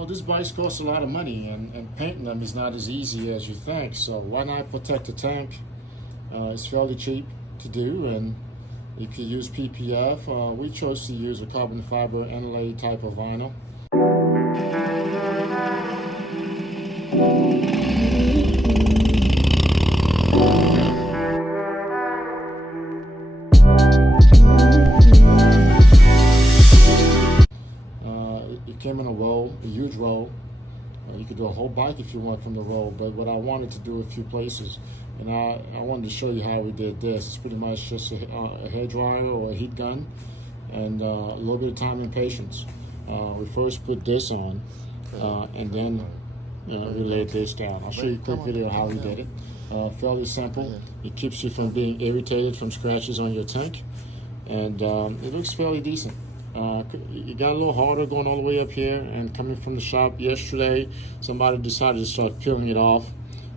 Well, these bikes cost a lot of money, and painting them is not as easy as you think. So why not protect the tank? It's fairly cheap to do, and you can use PPF. We chose to use a carbon fiber inlay type of vinyl. It came in a roll, a huge roll. You could do a whole bike if you want from the roll, but what I wanted to do a few places, and I wanted to show you how we did this. It's pretty much just a hair dryer or a heat gun, and a little bit of time and patience. We first put this on, and then we laid this down. I'll show you a quick video of how we did it. Fairly simple. It keeps you from being irritated from scratches on your tank, and it looks fairly decent. It got a little harder going all the way up here, and coming from the shop yesterday, somebody decided to start peeling it off,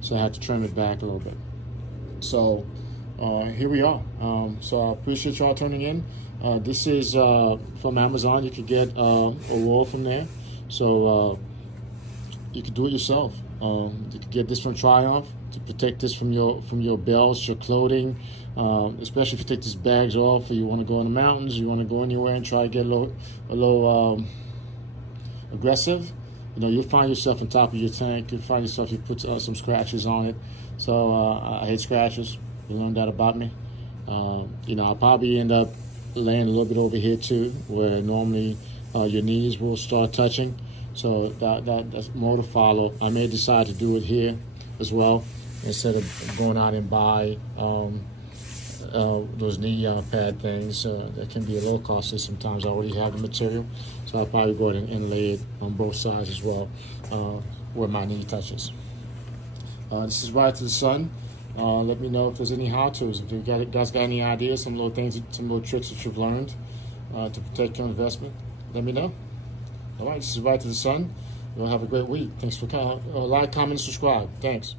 so I had to trim it back a little bit. So here we are. So I appreciate y'all tuning in. This is from Amazon. You could get a roll from there, so you could do it yourself. You could get this from Triumph to protect this from your belts, your clothing, especially if you take these bags off, or you want to go in the mountains, you want to go anywhere and try to get a little aggressive. You'll find yourself on top of your tank. You'll find yourself, you put some scratches on it. So I hate scratches. You learned that about me. I'll probably end up laying a little bit over here too, where normally your knees will start touching. So that's more to follow. I may decide to do it here as well, instead of going out and buy those knee pad things. That can be a little costly sometimes. I already have the material, so I'll probably go ahead and inlay it on both sides as well, where my knee touches. This is Ride to the Sun. Let me know if there's any how-tos. If you guys got any ideas, some little things, some little tricks that you've learned to protect your investment, let me know. All right, this is Ride to the Sun. You'll have a great week. Thanks for like, comment, subscribe. Thanks.